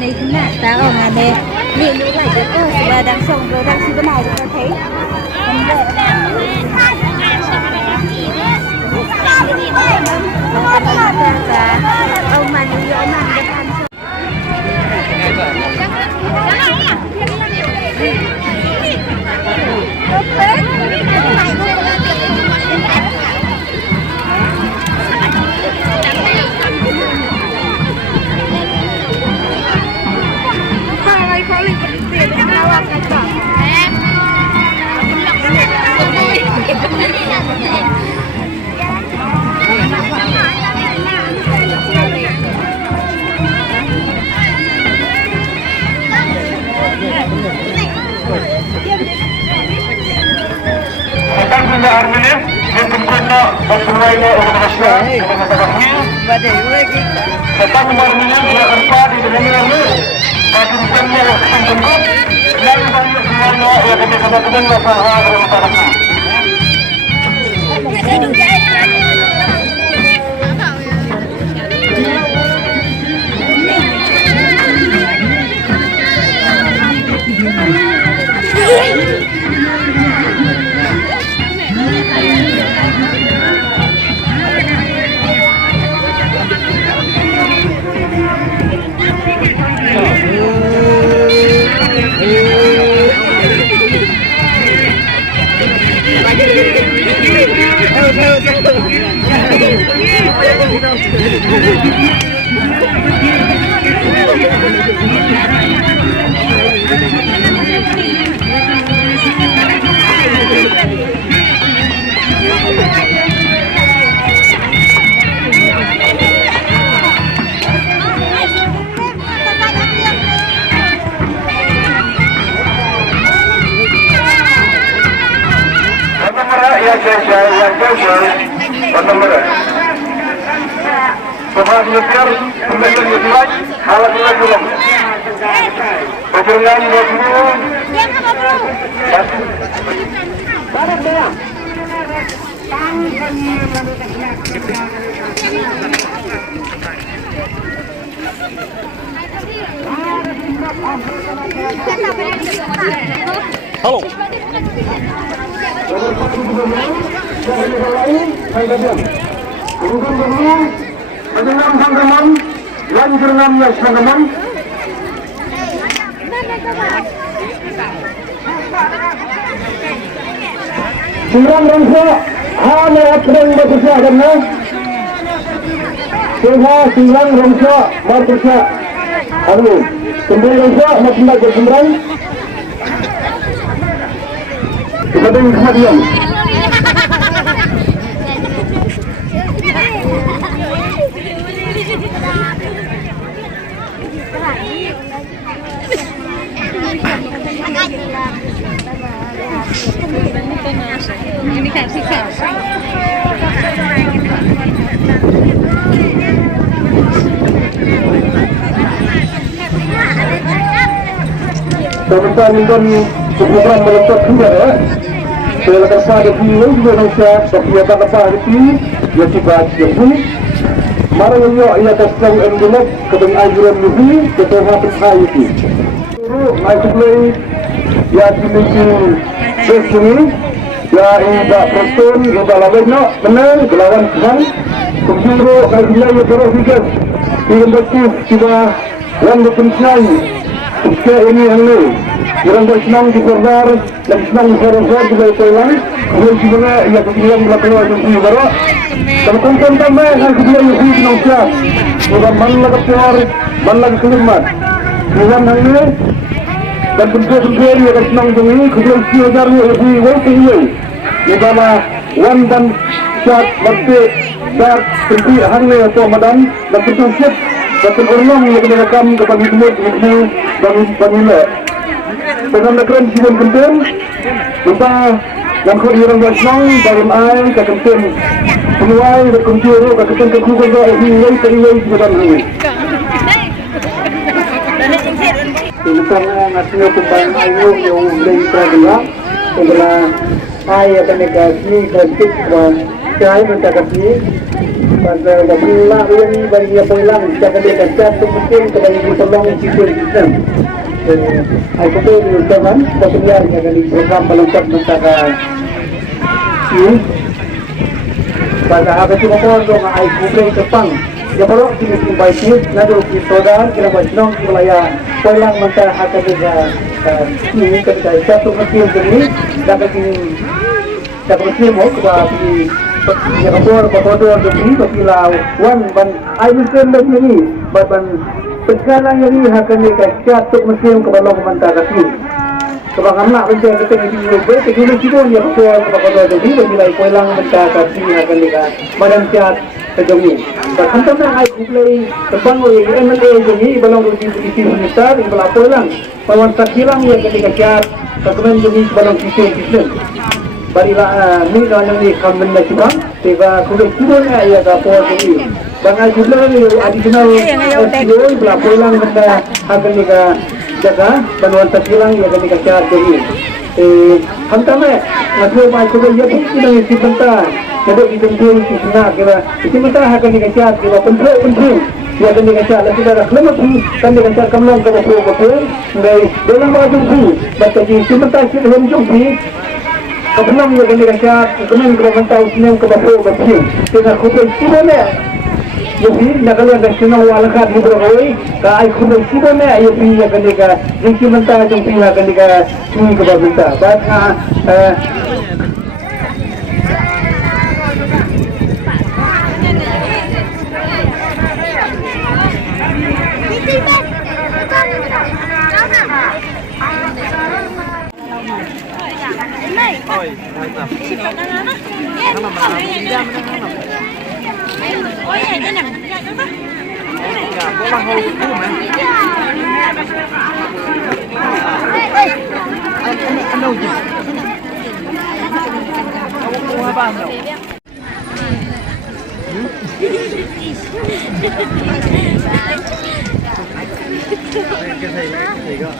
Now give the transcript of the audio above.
Này cũng nè, ta ở ngoài này, nhìn như vậy cái cơ là đang sống rồi đang xin cái này cho thấy. Ông mà như vậy mà cái ăn Armenia, mungkin kita bersesuainya untuk masyarakat dengan masyarakat. Tentang Armenia dia empat di dalamnya ini, bagi bukannya yang cukup, dan banyak semuanya yang kita katakan masalah dalam masyarakat. Halo. Sembilan rangsa hanya akan bekerja karena sembilan rangsa bekerja. Aduh, sembilan rangsa masih tak bersembilan. Kepada yang kehadiran. Ini kasih Teman-teman kebutuhan meletak juga ya. Saya kasih di Indonesia, tapi apa itu ya tiba tiba. Marang yo ia kasih envelope kepada ajuran lebih ketua PKI itu. Guru mulai ya dimiliki sesungguh ya tidak Preston tidak lawan menang lawan Tuhan. Guru kalau ia teruskan induktif tiba yang berpengaruh. Jika ini anu yang bersenang di Bordar dan senang di Bordar juga Thailand, kemudian juga ia kemudian melakukan di Barat. Kalau konten tambah yang kemudian ia di Indonesia, juga mana keluar, mana keluar. Tuhan ini dan bentuk-bentuk ia senang dengan kemudian siagarnya di World Ini adalah wan ban chat mati dat seperti hangne atau madan dan petunjuk dan urlong yang direkam kepada semut ilmu dan panila dengan negara sidang kentin tentang yang kau dirang wasnong dalam air kekentin penuai dan kunjuru kekentin kekuatan ini teriwai kemudian ini tentang ngasihnya tentang ayu yang dari Pradia sebelah ayat negasi konflik dan saya mencakapnya pada bagilah yang bagi apa hilang jangan dikacau tu mungkin kepada ditolong sistem aku tu diusahakan bagilah yang akan diprogram melengkap mentara ini pada apa tu mohon dong aku beri kepang ya kalau kini baik nado kita kira macam wilayah pulang mentara akan juga ini ketika satu mesin ini dapat ini dapat mesin mau kepada yang kotor jadi kepilau wan ban ai mesin lagi ni ban sekarang ini akan dikasih satu mesin kepada mentara ini sebab nak mencari kita di Eropa teknologi itu yang kotor jadi bagi pulang mentara ini akan dikasih badan sihat sejauh Hantam na ay kuplay terbang oleh MLA jadi balong isi minister yang berlaku lang pawan sakilang yang ketika kiat kemudian jadi balong sistem barilah ni kalau ni kamen na cibang tiba kulit kubur na ya kapor jadi bangga juga ni additional SEO berlaku lang benda akan nika jaga pawan sakilang yang ketika kiat jadi hantam na masuk mai kulit ya pun tidak isi bentar jadi ditunjuk di sana kira itu mata akan dikasih kira penting dia akan dikasih lagi dah lama pun kan dikasih kamlang ke betul dari dalam baju pun baca di sebentar kita henjung pun kebenar dia akan dikasih kemudian kalau mentau senang ke betul dengan kuda sibonnya jadi nak kalau ada senang walakat hiburan kai kuda sibonnya ia pun akan dikasih di sebentar jung pun akan dikasih ke betul baca cái thầy có